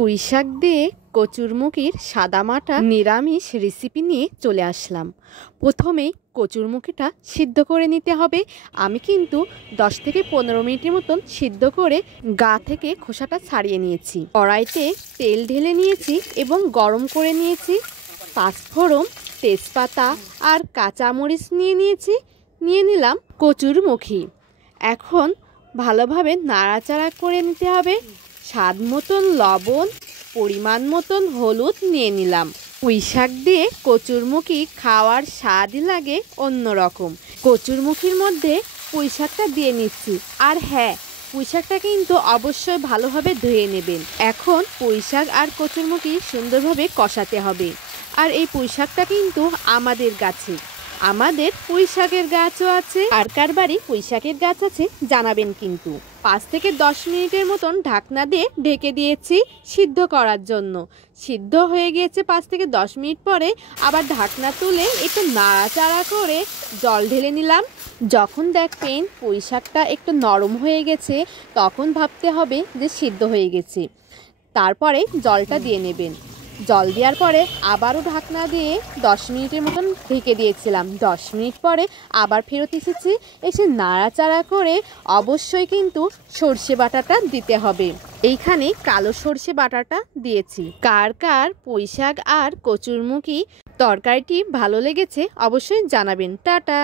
পুঁইশাক দিয়ে কচুরমুখির সাদামাটা নিরামিষ রেসিপি নিয়ে চলে আসলাম। প্রথমেই কচুরমুখিটা সিদ্ধ করে নিতে হবে। আমি কিন্তু 10 থেকে 15 মিনিটের মতন সিদ্ধ করে গা থেকে খোসাটা ছাড়িয়ে নিয়েছি। কড়াইতে তেল ঢেলে নিয়েছি এবং গরম করে নিয়েছি। পাঁচফোড়ন, তেজপাতা আর কাঁচামরিচ নিয়ে নিলাম কচুরমুখি। এখন ভালোভাবে নাড়াচাড়া করে নিতে হবে। স্বাদ মতন লবণ, পরিমাণ মতন হলুদ নিয়ে নিলাম। পুঁইশাক দিয়ে কচুরমুখি খাওয়ার স্বাদই লাগে অন্যরকম। কচুরমুখির মধ্যে পুঁইশাকটা দিয়ে নিচ্ছি। আর হ্যাঁ, পুঁইশাকটা কিন্তু অবশ্যই ভালোভাবে ধুয়ে নেবেন। এখন পুঁইশাক আর কচুরমুখি সুন্দরভাবে কষাতে হবে। আর এই পুঁইশাকটা কিন্তু আমাদের গাছে, আমাদের পুঁইশাকের গাছও আছে। আর কার বাড়ি পুঁইশাকের গাছ আছে জানাবেন কিন্তু। 5 থেকে 10 মিনিটের মতন ঢাকনা দিয়ে ঢেকে দিয়েছি সিদ্ধ করার জন্য। সিদ্ধ হয়ে গিয়েছে 5 থেকে 10 মিনিট পরে আবার ঢাকনা তুলে একটু নাড়াচাড়া করে জল ঢেলে নিলাম। যখন দেখবেন পুঁইশাকটা একটু নরম হয়ে গেছে তখন ভাবতে হবে যে সিদ্ধ হয়ে গেছে। তারপরে জলটা দিয়ে নেবেন। জল দেওয়ার পরে আবারও ঢাকনা দিয়ে 10 মিনিটের মতন ঢেকে দিয়েছিলাম। 10 মিনিট পরে আবার ফেরত এসেছি। এসে নাড়াচাড়া করে অবশ্যই কিন্তু সর্ষে বাটাটা দিতে হবে। এইখানে কালো সর্ষে বাটাটা দিয়েছি। কার কার পুঁইশাক আর কচুরমুখি তরকারিটি ভালো লেগেছে অবশ্যই জানাবেন। টাটা।